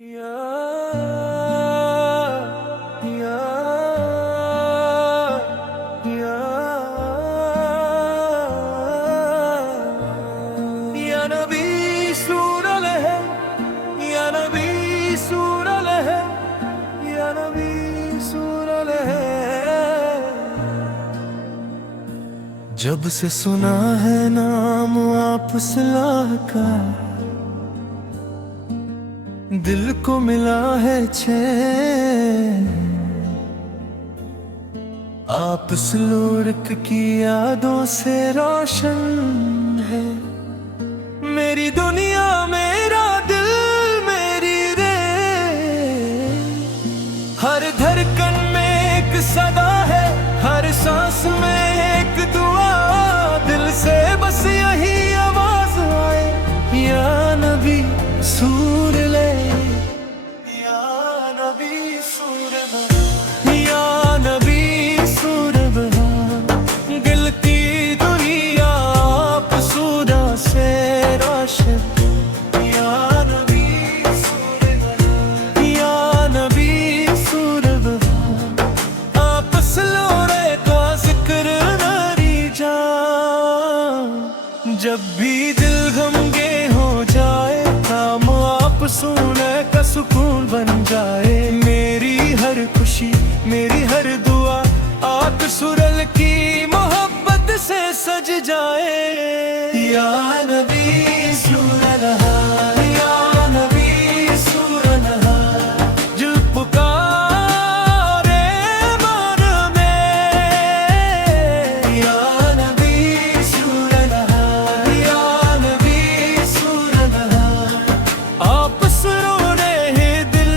یا یا یا یا نبی سور ہے یا نبی سور ہے یا نبی سور ہے جب سے سنا ہے نام آپ صلاح کا دل کو ملا ہے چین آپ سلوڑک کی یادوں سے روشن ہے میری دنیا میرا دل میری رے ہر دھڑکن میں ایک صدا ہے ہر سانس میں ایک دعا دل سے بس یہی آواز آئے یا نبی سور لے یا نبی سور بہا یا نبی سور بہا گلتی دنیا آپ سورا سے روشن یا نبی سور بہا یا نبی سور بہا آپ سلوڑے کا ذکر ناری جان جب بھی دل غمگین ہو جائے نام آپ سونے کا سکون بن جائے میری ہر خوشی میری ہر دعا آپ سرل کی محبت سے سج جائے یا نبی سور لہا یا نبی سور لہا جو پکارے من میں یا نبی سور لہا یا نبی سور لہا آپ سرونے ہیں دل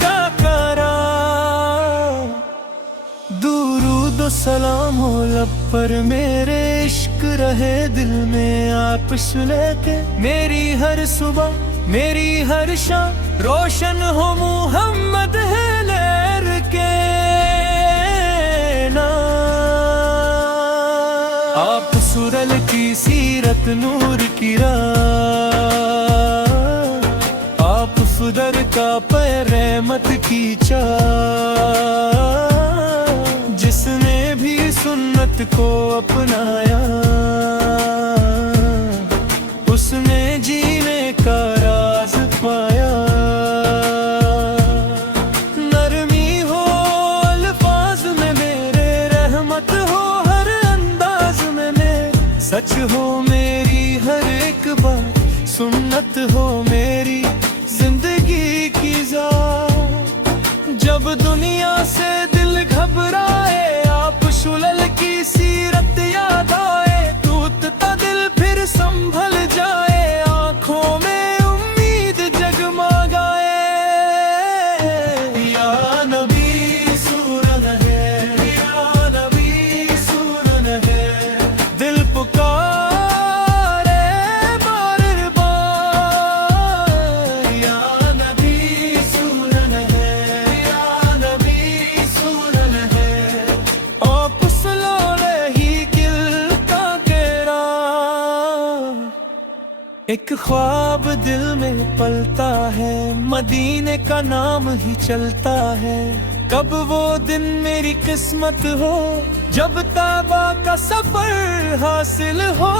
کا قرار درود و سلام ہو لب پر میرے عشق رہے دل میں آپ سلے کے میری ہر صبح میری ہر شام روشن ہو محمد ہے لہر کے نام آپ سرل کی سیرت نور کی راہ آپ فدر کا پہ رحمت کی چاہ جس نے بھی سنت کو اپنایا اس نے جینے کا راز پایا نرمی ہو الفاظ میں میرے رحمت ہو ہر انداز میں میرے سچ ہو میری ہر ایک بات سنت ہو میری زندگی کی ذات جب دنیا سے دل گھبرائے آپ شلل کی سیرت یاد آئے ٹوٹتا دل پھر سنبھل جائے آنکھوں میں امید جگمگائے یا نبی سورن ہے یا نبی سورن ہے دل پکارے بار بار یا نبی سورن ہے یا نبی سورن ہے آپ سلوڑے ہی دل کا گہرا ایک خواب دل میں پلتا ہے مدینے کا نام ہی چلتا ہے کب وہ دن میری قسمت ہو جب طیبہ کا سفر حاصل ہو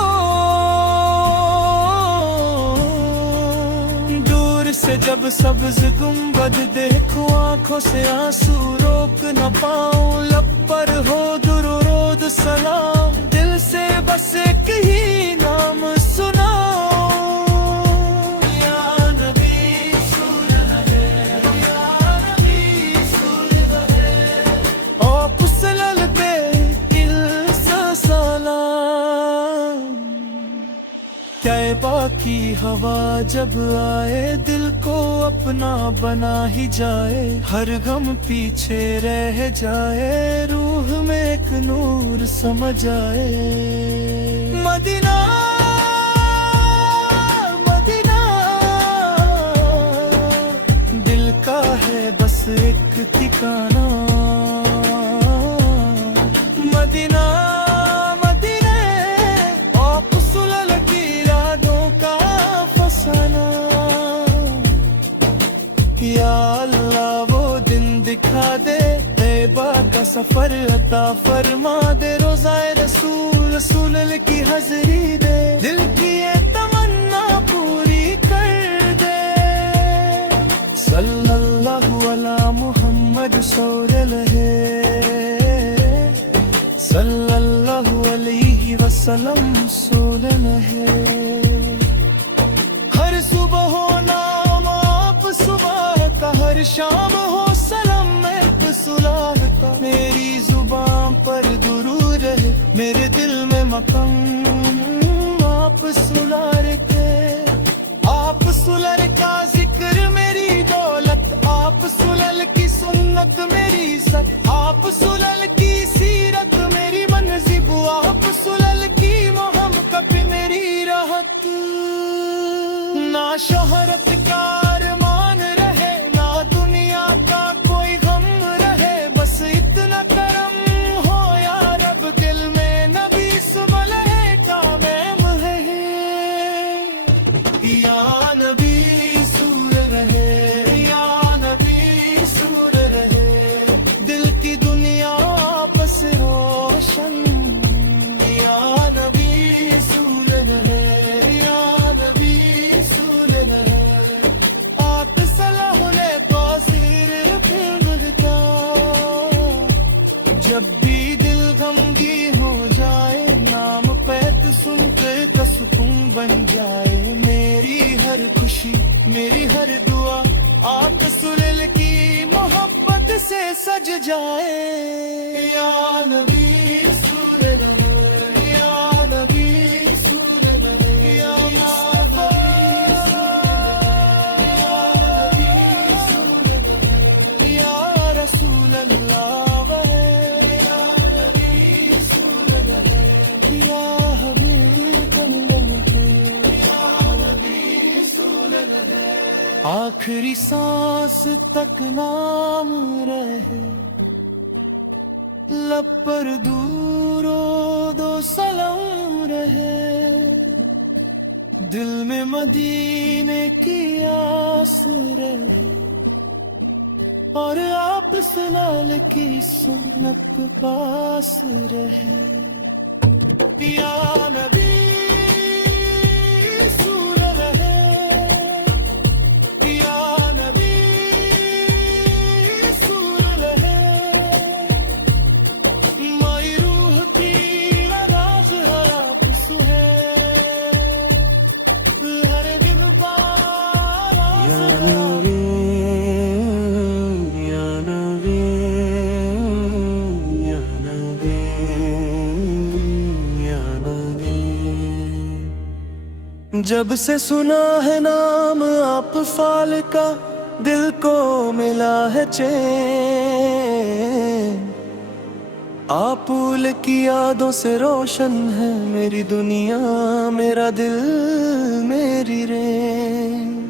دور سے جب سبز گنبد دیکھوں آنکھوں سے آنسو روک نہ پاؤں لب پر ہو درود سلام دل سے بس ایک ہی نام سناؤں یا نبی سور ہے یا نبی سور ہے آپ سلل پہ السا سلام طیبہ کی ہوا جب آئے دل کو اپنا بنا ہی جائے ہر غم پیچھے رہ جائے روح میں ایک نور سمجھ آئے مدینہ مدینہ دل کا ہے بس ایک ٹھکانہ مدینہ آپ سلل کی یادوں کا فسانہ یا اللہ وہ دن دکھا دے، طیبہ کا سفر عطا فرما دے، روزہ رسول رسول کی حضری دے، دل کی یہ تمنا پوری کر دے۔ صلی اللہ علی محمد سور لہے، صلی اللہ علیہ وسلم سول لہے۔ ہر صبح ہو نام آپ صبح کا، ہر شام ہو سلام ایک صلاح کا، میری زبان پر درود رہے، میرے دل میں مقام آپ سلار کے، آپ سلر کا ذکر میری دولت، آپ سلل کی سنت میری ست، آپ سلل کی سیرت میری منصب، آپ سلل کی محمد میری راحت۔ نہ شہرت کا ارمان رہے، نہ دنیا کا کوئی غم رہے، بس اتنا کرم ہو یا رب، دل میں نبی سمل ہے کامم ہے، یا نبی سور رہے، یا نبی سور رہے، دل کی دنیا بس روشن، یا نبی سور رہے، یا نبی سور رہے، آپ صلاح لے قاصر پھرتا، جب بھی دل غمگی ہو جائے، نام پیت سن کر سکون بن جائے، میری ہر خوشی میری ہر دعا آپ سلل کی محبت سے سج جائے، یا نبی سور رہے، یا نبی سور رہے، یا نبی سور رہے، یا رسول اللہ وے، یا نبی سور رہے، یا حبیب اللہ وے، یا نبی سور رہے، آخری سانس تک نام رہے، لب پر درود و سلام رہے، دل میں مدینے کی آس رہے، اور آپ سلال کی سنت پاس رہے، یا نبی سول رہے، یا نبی سول رہے، مائی روح کی راز ہے آپ سہے، ہر دل پاس ہے، جب سے سنا ہے نام آپ فال کا، دل کو ملا ہے چین، آپ پھول کی یادوں سے روشن ہے میری دنیا، میرا دل میری رین،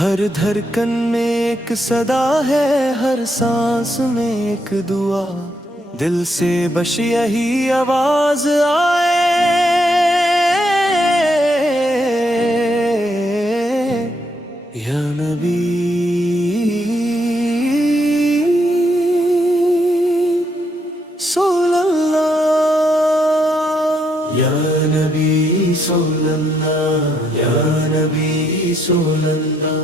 ہر دھڑکن میں ایک صدا ہے، ہر سانس میں ایک دعا، دل سے بس یہی آواز آئے، یا نبی صلی اللہ، یا نبی صلی اللہ، یا نبی صلی اللہ،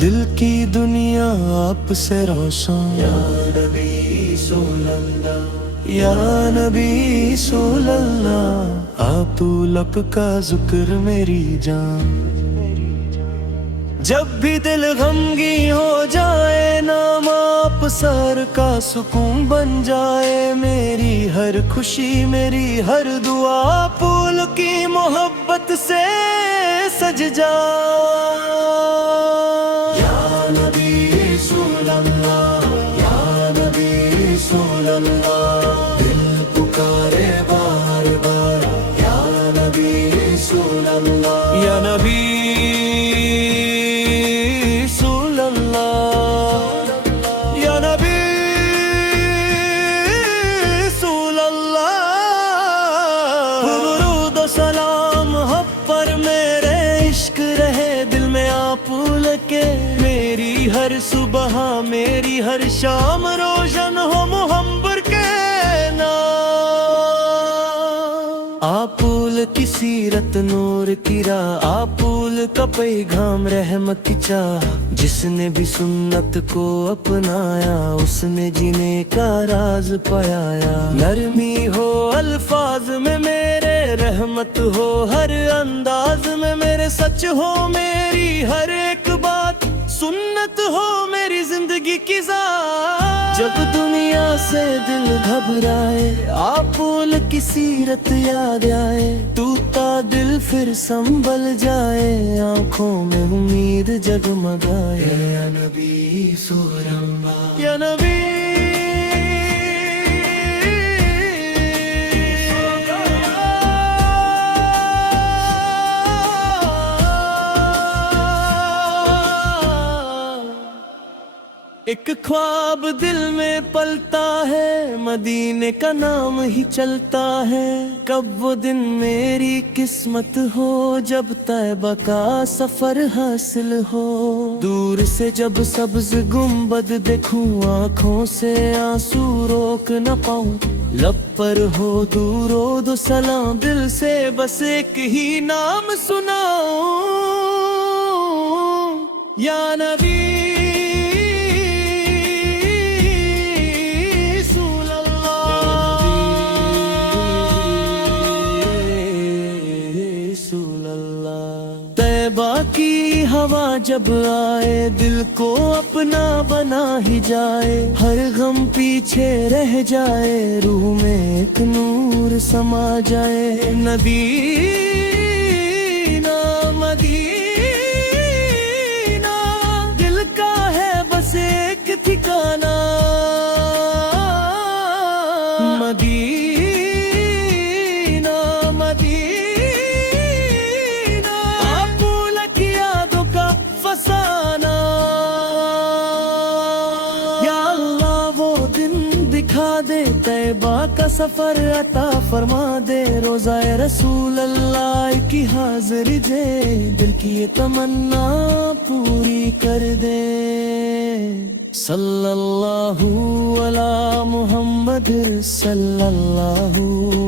دل کی دنیا آپ سے روشن، یا نبی صلی اللہ، یا نبی صلی اللہ، آپ لب کا ذکر میری جان، جب بھی دل غمگی ہو جائے، نام آپ سر کا سکون بن جائے، میری ہر خوشی میری ہر دعا پھول کی محبت سے سج جائے، یا نبی صلی اللہ، یا نبی صلی اللہ، دل پکارے بار بار، یا نبی صلی اللہ، یا نبی ہر صبح میری ہر شام روشن ہو محمد کے نام آپول کی سیرت نور کی راہ آپول کا پیغام رحمت کی چاہ جس نے بھی سنت کو اپنایا اس نے جینے کا راز پایا نرمی ہو الفاظ میں میرے رحمت ہو ہر انداز میں میرے سچ ہو میری ہر ایک بات سنت ہو میری زندگی کی ذات جب دنیا سے دل گھبرائے آپول کی سیرت یاد آئے ٹوٹا دل پھر سنبھل جائے آنکھوں میں امید جگمگائے یا نبی سورمبا یا نبی ایک خواب دل میں پلتا ہے مدینے کا نام ہی چلتا ہے کب وہ دن میری قسمت ہو جب طیبہ کا سفر حاصل ہو دور سے جب سبز گنبد دیکھوں آنکھوں سے آنسو روک نہ پاؤں لب پر ہو درود و سلام دل سے بس ایک ہی نام سناؤں یا نبی کی ہوا جب آئے دل کو اپنا بنا ہی جائے ہر غم پیچھے رہ جائے روح میں ایک نور سما جائے مدینہ مدینہ دل کا ہے بس ایک ٹھکانہ مدینہ مدینہ دکھا دے طیبہ کا سفر عطا فرما دے روزہ رسول اللہ کی حاضری دے دل کی یہ تمنا پوری کر دے صلی اللہ علی محمد صلی اللہ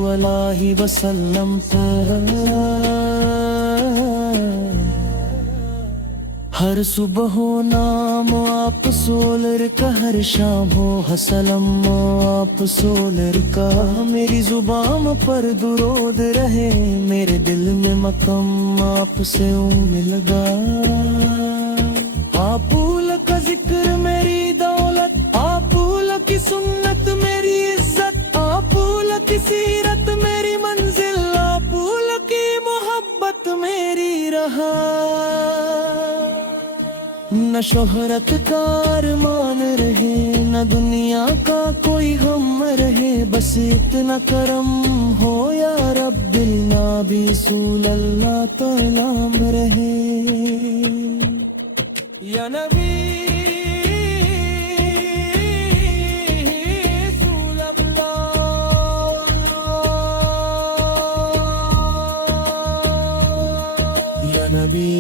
علیہ وسلم ہر صبح ہو نام آپ سولر کا ہر شام ہو حسلم آپ سولر کا میری زبان پر درود رہے میرے دل میں مقام آپ سے ملگا آپول کا ذکر میری دولت آپول کی سنت میری عزت آپول کی سیرت میری منزل آپول کی محبت میری رہا نہ شہرت کا ارمان رہے نہ دنیا کا کوئی غم رہے بس اتنا کرم ہو یا رب دل نبی رسول اللہ کا نام رہے یا نبی رسول اللہ یا نبی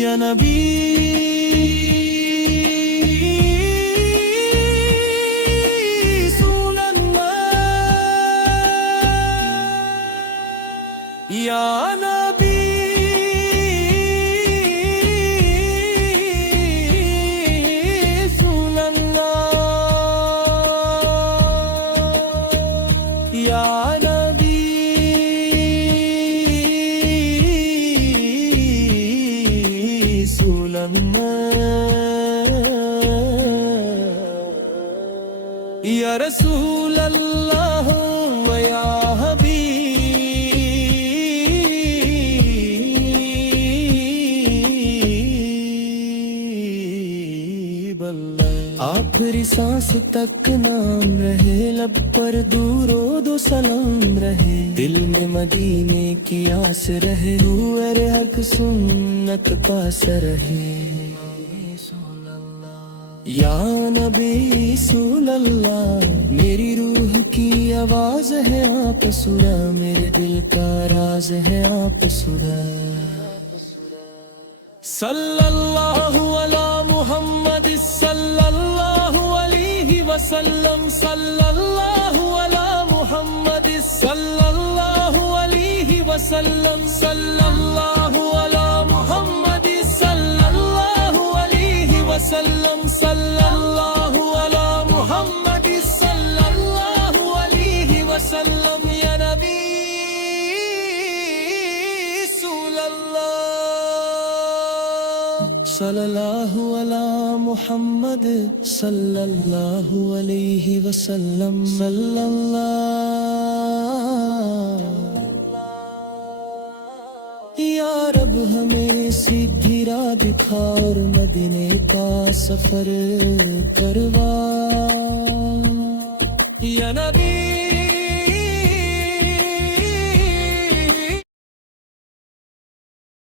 یا نبی رسول اللہ یا نبی رسول اللہ یا نبی یا رسول اللہ و یا حبیب اللہ آخری سانس تک نام رہے لب پر درود و سلام رہے دل میں مدینے کی آس رہے روح حق سنت پاس رہے یا نبی رسول اللہ، میری روح کی آواز ہے آپ سنا، میرے دل کا راز ہے آپ سنا۔ صلی اللہ علی محمد صلی اللہ علیہ وسلم، صلی اللہ علی محمد صلی اللہ علیہ وسلم، صلی اللہ علی محمد صلی اللہ علیہ وسلم، صلی اللہ علی محمد صلی اللہ علیہ وسلم۔ یا نبی رسول اللہ، صلی اللہ علی محمد صلی اللہ علیہ وسلم، صلی اللہ۔ یا رب ہمیں سیدھی راہ دکھا اور مدینے کا سفر کروا، یا نبی